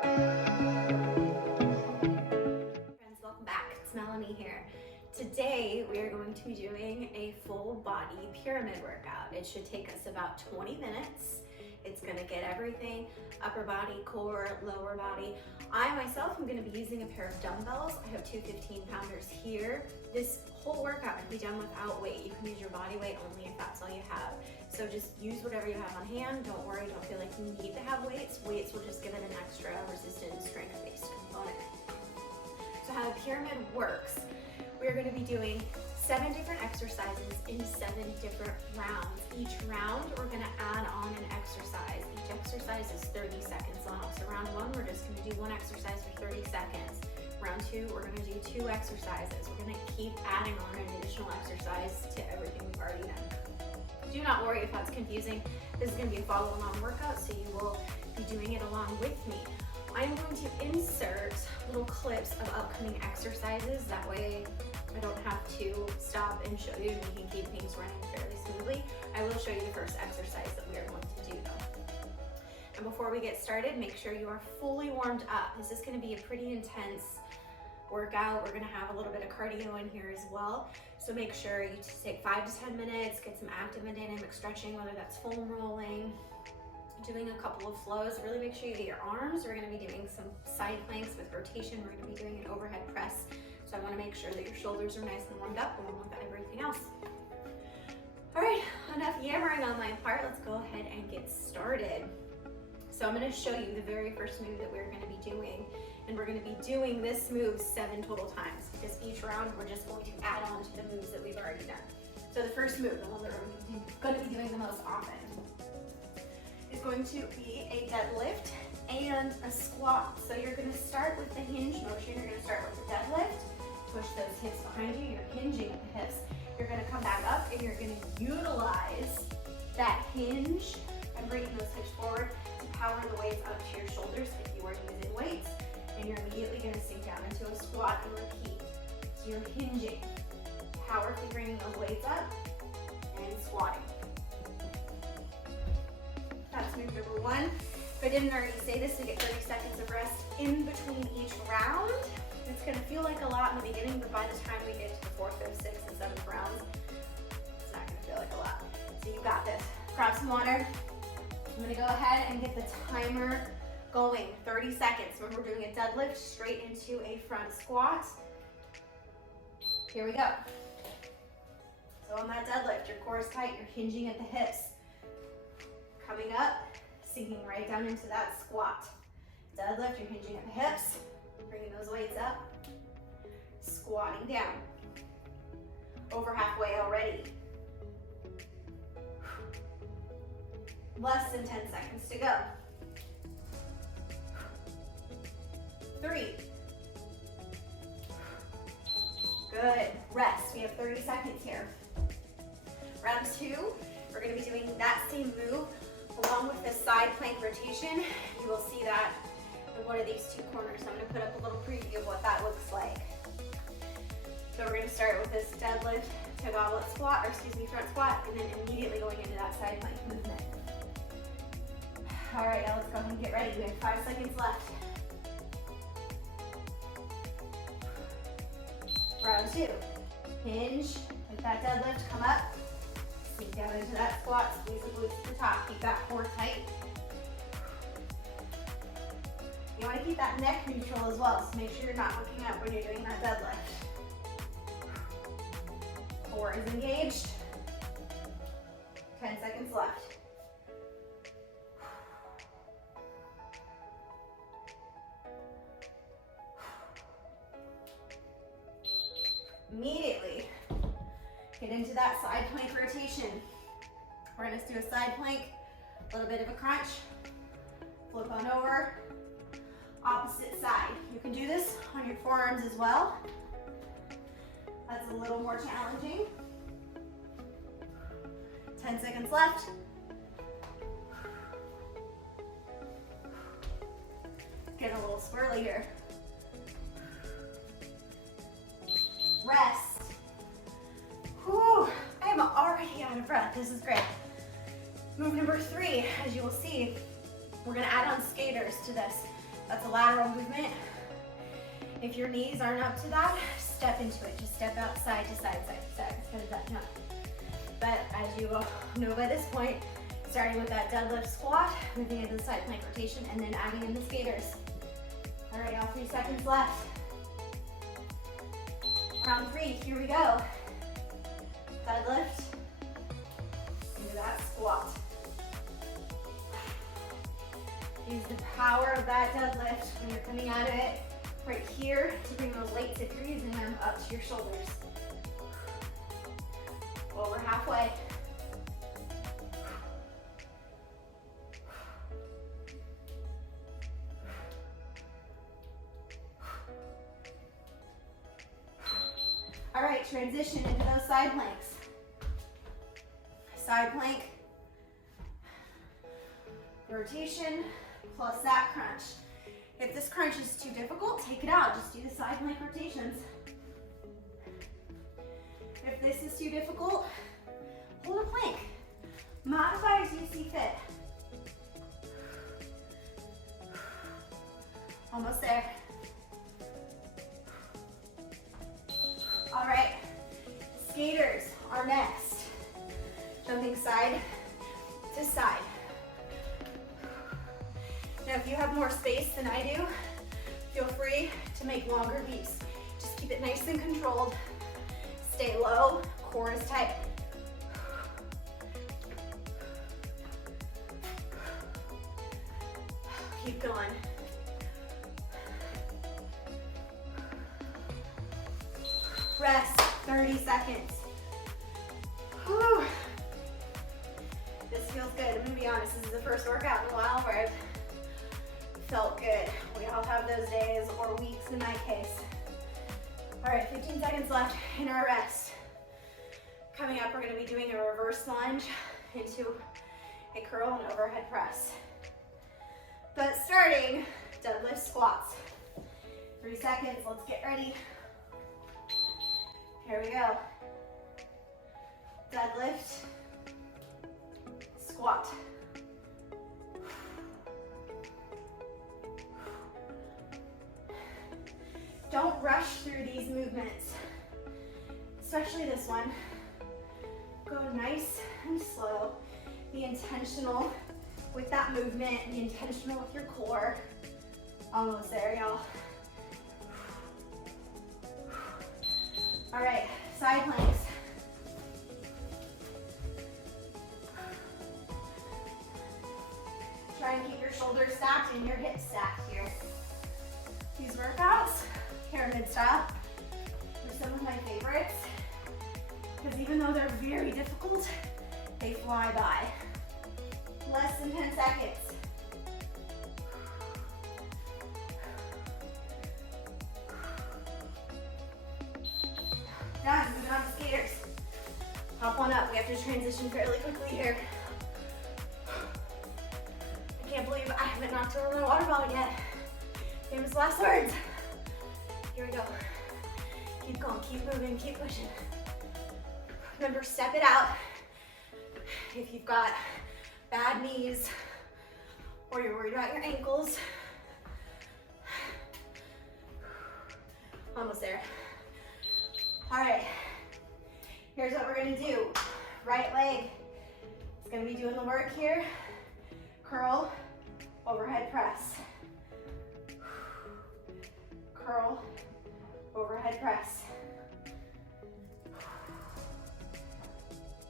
Friends, welcome back. It's Melanie here. Today we are going to be doing a full body pyramid workout. It should take us about 20 minutes. It's going to get everything, upper body, core, lower body. I myself am going to be using a pair of dumbbells. I have two 15-pounders here. This whole workout can be done without weight. You can use your body weight only if that's all you have. So just use whatever you have on hand. Don't worry, don't feel like you need to have weights. Weights will just give it an extra resistance, strength-based component. So how the pyramid works, we're going to be doing 7 different exercises in 7 different rounds. Each round, we're going to add on an exercise. Each exercise is 30 seconds long. So round 1, we're just going to do 1 exercise for 30 seconds. Round 2, we're going to do 2 exercises. We're going to keep adding on an additional exercise to everything we've already done. Do not worry if that's confusing. This is going to be a follow-along workout, so you will be doing it along with me. I'm going to insert little clips of upcoming exercises. That way I don't have to stop and show you, and we can keep things running fairly smoothly. I will show you the first exercise that we are going to do though. And before we get started, make sure you are fully warmed up. This is going to be a pretty intense workout. We're going to have a little bit of cardio in here as well. So make sure you take 5 to 10 minutes, get some active and dynamic stretching, whether that's foam rolling, doing a couple of flows. Really make sure you get your arms. We're going to be doing some side planks with rotation. We're going to be doing an overhead press. So I want to make sure that your shoulders are nice and warmed up along with everything else. All right, enough yammering on my part. Let's go ahead and get started. So I'm going to show you the very first move that we're going to be doing. And we're going to be doing this move 7 total times, because each round we're just going to add on to the moves that we've already done. So the first move, the one that we're going to be doing the most often, is going to be a deadlift and a squat. So you're going to start with the hinge motion. You're going to start with the deadlift, push those hips behind you, you're hinging at the hips. You're going to come back up and you're going to utilize that hinge and bringing those hips forward to power the weights up to your shoulders if you are using weights. And you're immediately going to sink down into a squat and repeat. So you're hinging, powerfully bringing those weights up and squatting. That's move number 1. If I didn't already say this, we get 30 seconds of rest in between each round. It's going to feel like a lot in the beginning, but by the time we get to the 4th, 5th, 6th, and 7th rounds, it's not going to feel like a lot. So you got this. Grab some water. I'm going to go ahead and get the timer going. 30 seconds. Remember, we're doing a deadlift straight into a front squat. Here we go. So on that deadlift, your core is tight, you're hinging at the hips. Coming up, sinking right down into that squat. Deadlift, you're hinging at the hips, bringing those weights up, squatting down. Over halfway already. Less than 10 seconds to go. 3. Good. Rest. We have 30 seconds here. Round 2, we're going to be doing that same move along with the side plank rotation. You will see that in one of these 2 corners. I'm going to put up a little preview of what that looks like. So we're going to start with this deadlift to goblet squat, or excuse me, front squat, and then immediately going into that side plank movement. All right, now let's go ahead and get ready. We have 5 seconds left. Round 2, hinge, with that deadlift, come up, sink down into that squat, squeeze the glutes to the top, keep that core tight. You want to keep that neck neutral as well, so make sure you're not looking up when you're doing that deadlift. Core is engaged, 10 seconds left. Immediately get into that side plank rotation. We're going to do a side plank, a little bit of a crunch, flip on over, opposite side. You can do this on your forearms as well. That's a little more challenging. 10 seconds left. Getting a little swirly here. Rest. Whew, I am already out of breath. This is great. Move number 3, as you will see, we're gonna add on skaters to this. That's a lateral movement. If your knees aren't up to that, step into it. Just step out side to side, side to side, instead of that jump. But as you know by this point, starting with that deadlift squat, moving into the side plank rotation, and then adding in the skaters. All right, y'all, 3 seconds left. Round 3, here we go. Deadlift into that squat. Use the power of that deadlift when you're coming out of it right here to bring those weights, if you're using them, up to your shoulders. Over halfway. All right, transition into those side planks. Side plank, rotation, plus that crunch. If this crunch is too difficult, take it out. Just do the side plank rotations. If this is too difficult, hold a plank. Modify as you see fit. Almost there. All right, skaters are next. Jumping side to side. Now, if you have more space than I do, feel free to make longer leaps. Just keep it nice and controlled. Stay low, core is tight. Keep going. Rest, 30 seconds. Whew. This feels good. I'm gonna be honest, this is the first workout in a while where I've felt good. We all have those days or weeks in my case. All right, 15 seconds left in our rest. Coming up, we're gonna be doing a reverse lunge into a curl and overhead press. But starting, deadlift squats. 3 seconds, let's get ready. Here we go. Deadlift, squat. Don't rush through these movements, especially this one. Go nice and slow. Be intentional with that movement. Be intentional with your core. Almost there, y'all. All right, side planks. Try and keep your shoulders stacked and your hips stacked here. These workouts, pyramid style, are some of my favorites because even though they're very difficult, they fly by. Less than 10 seconds. Done, moving on to skaters. Hop on up, we have to transition fairly quickly here. I can't believe I haven't knocked over my water bottle yet. Famous last words. Here we go. Keep going, keep moving, keep pushing. Remember, step it out. If you've got bad knees or you're worried about your ankles. Almost there. All right, here's what we're gonna do. Right leg is gonna be doing the work here. Curl, overhead press. Curl, overhead press.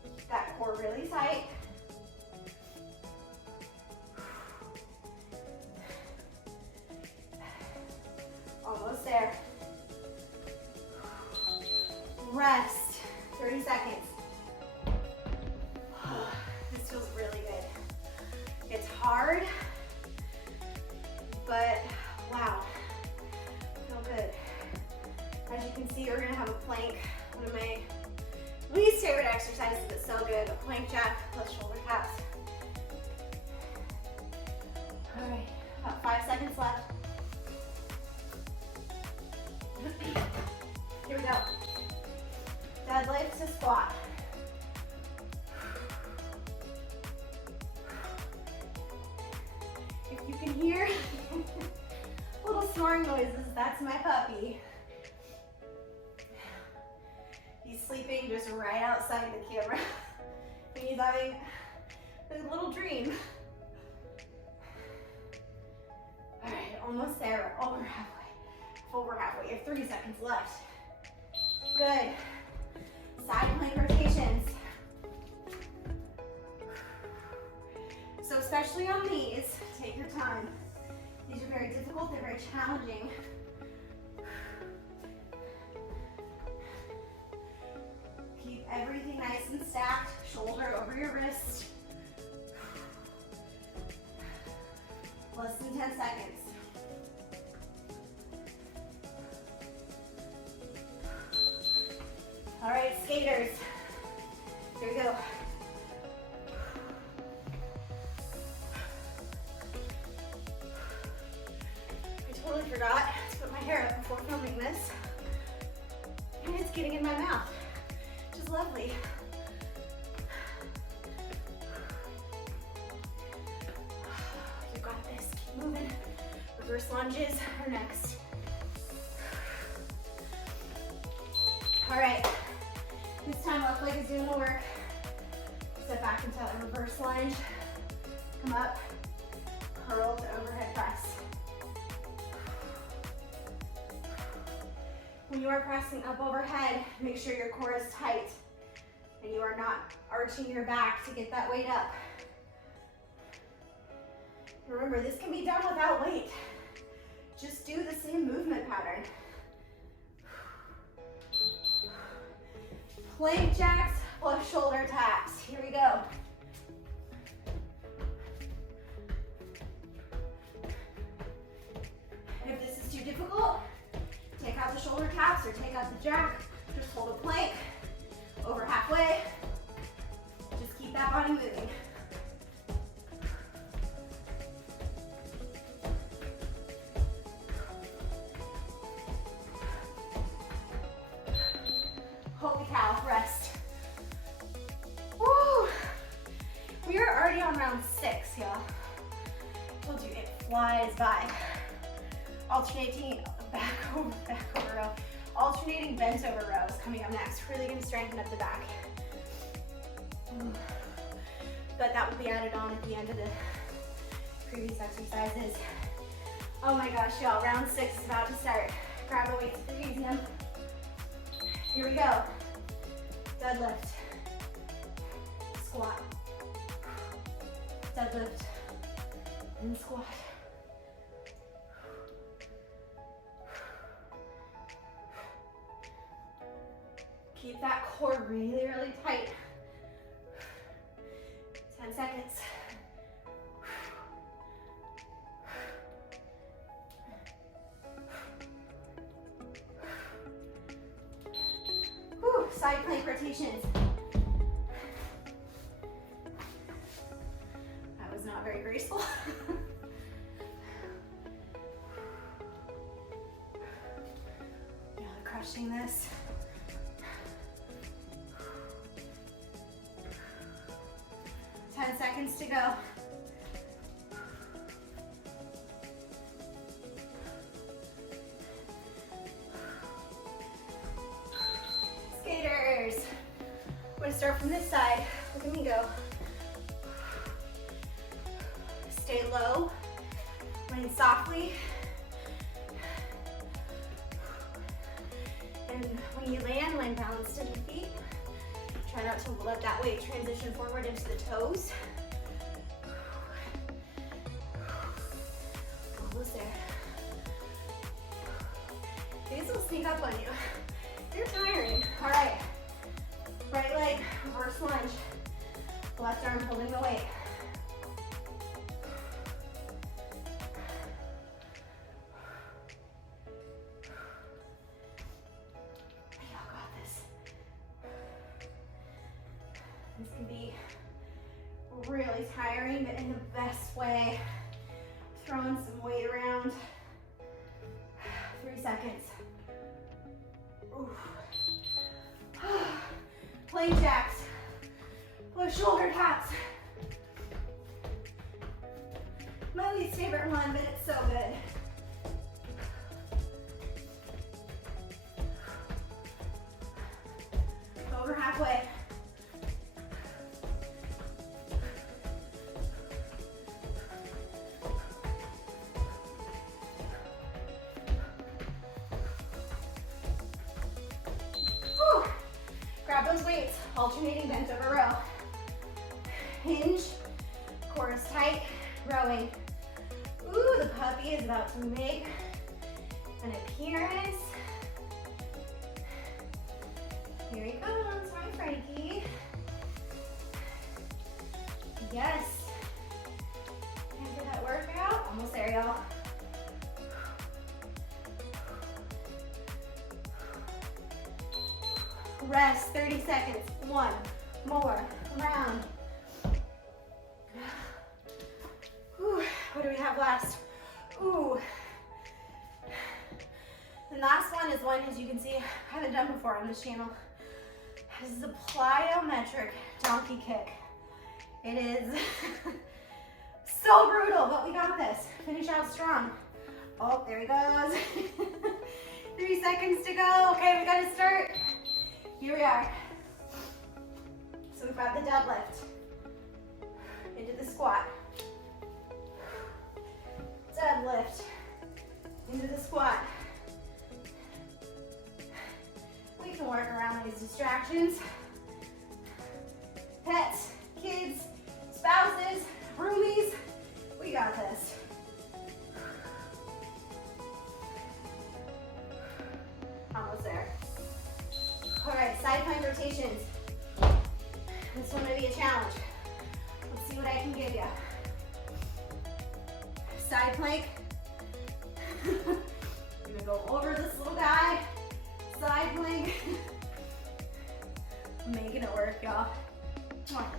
Keep that core really tight. Almost there. Rest, 30 seconds. This feels really good. It's hard, but wow, feel good. As you can see, we're gonna have a plank, one of my least favorite exercises, but so good. A plank jack plus shoulder taps. All right, about 5 seconds left. Here we go. Deadlift to squat. If you can hear snoring noises, that's my puppy. He's sleeping just right outside the camera. He's having a little dream. All right, almost there, over halfway. Over halfway, you have 30 seconds left. Good. Side plank rotations. So especially on these, take your time. These are very difficult, they're very challenging. Keep everything nice and stacked, shoulder over your wrist. Less than 10 seconds. All right, skaters. Here we go. I totally forgot to put my hair up before filming this. And it's getting in my mouth, which is lovely. You got this, keep moving. Reverse lunges are next. All right, this time left leg is doing the work. Step back into a reverse lunge. Come up, curl to overhead press. When you are pressing up overhead, make sure your core is tight and you are not arching your back to get that weight up. Remember, this can be done without weight. Just do the same movement pattern. Plank jacks plus shoulder taps. Here we go. If this is too difficult, take out the shoulder taps or take out the jack. Just hold a plank over halfway. Just keep that body moving. Holy cow, rest. Woo! We are already on round 6, y'all. Told you it flies by. Alternating back over row. Alternating bent over rows coming up next. Really gonna strengthen up the back. But that will be added on at the end of the previous exercises. Oh my gosh, y'all, round 6 is about to start. Grab the weights if you're using them. Here we go. Deadlift. Squat. Deadlift. And squat. Keep that core really, really tight. 10 seconds. Whew, side plank rotations. That was not very graceful. Yeah, crushing this. 10 seconds to go. Skaters. I'm going to start from this side. Look at me go. Stay low. Land softly. And when you land balanced in your feet. Try not to let that weight transition forward into the toes. Almost there. These will sneak up on you. You're tiring. All right. Right leg, reverse lunge. Left arm holding the weight. This can be really tiring, but in the best way. Throwing some weight around. 3 seconds. Oof. Plank jacks. Plus shoulder taps. My least favorite one, but it's so good. weights, alternating bench over row. Hinge, core is tight, rowing. Ooh, the puppy is about to make an appearance. Here he comes, my Frankie. Yes. After that workout, almost there, y'all. Rest, 30 seconds. One more round. Ooh, what do we have last? Ooh. The last one is one, as you can see, I haven't done before on this channel. This is a plyometric donkey kick. It is so brutal, but we got this. Finish out strong. Oh, there he goes. 3 seconds to go. Okay, we gotta start. Here we are. So we've got the deadlift into the squat. Deadlift into the squat. We can work around these distractions. Pets, kids, spouses, roomies, we got this. Almost there. All right, side plank rotations. This one may be a challenge. Let's see what I can give you. Side plank. You're gonna go over this little guy. Side plank. Making it work, y'all. Come on.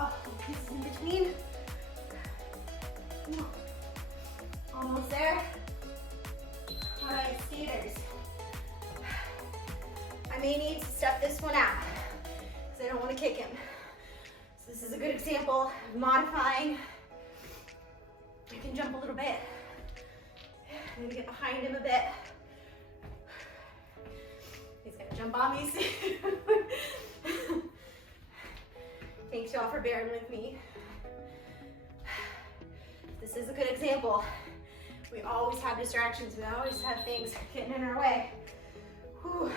Oh, pieces in between. Almost there. All right, skaters. I may need to step this one out because I don't want to kick him. So this is a good example of modifying. I can jump a little bit. Maybe get behind him a bit. He's gonna jump on me soon. Thanks y'all for bearing with me. This is a good example. We always have distractions. We always have things getting in our way. Whew.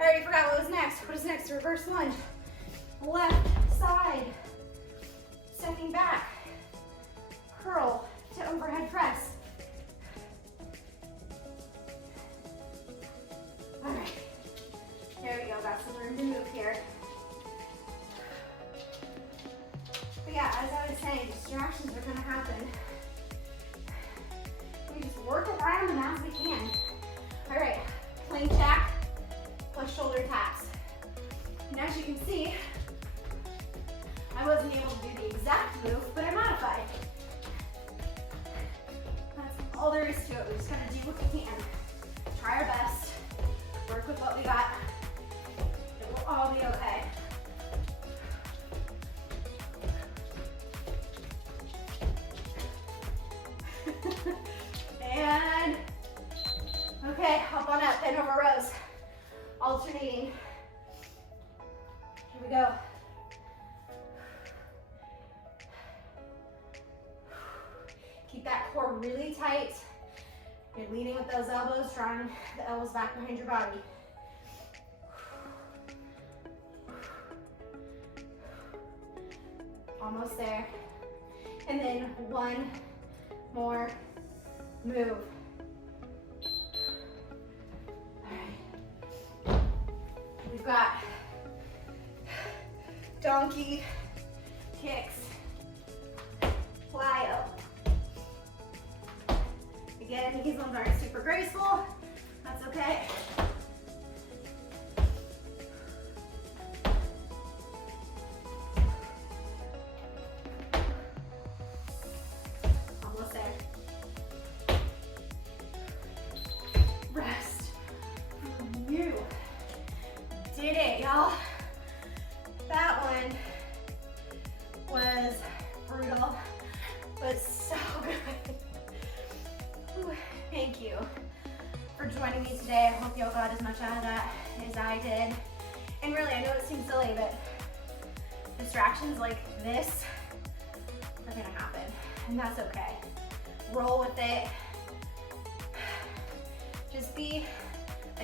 I already forgot what was next. What is next? Reverse lunge. Left side. Stepping back. Curl to overhead press. All right. There we go. Got some room to move here. But yeah, as I was saying, distractions are going to happen. We just work around them as we can. All right, plank jack plus shoulder taps. And as you can see, I wasn't able to do the exact move, but I modified. That's all there is to it. We just gotta do what we can. Try our best. Work with what we got. It will all be okay. And, okay, hop on up, bend over rows. Alternating. Here we go. Keep that core really tight. You're leading with those elbows, drawing the elbows back behind your body. Almost there. And then one more move. All right. We've got donkey kicks, plyo. Again, these ones aren't super graceful. That's okay. Almost there. Rest. You did it, y'all. That one was brutal, but so good. Whew. Thank you for joining me today. I hope y'all got as much out of that as I did. And really, I know it seems silly, but distractions like this are gonna happen, and that's okay. Roll with it. Just be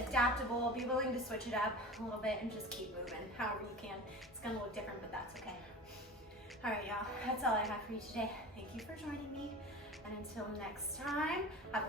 adaptable, be willing to switch it up a little bit and just keep moving however you can. It's gonna look different, but that's okay. All right, y'all, that's all I have for you today. Thank you for joining me. And until next time, have a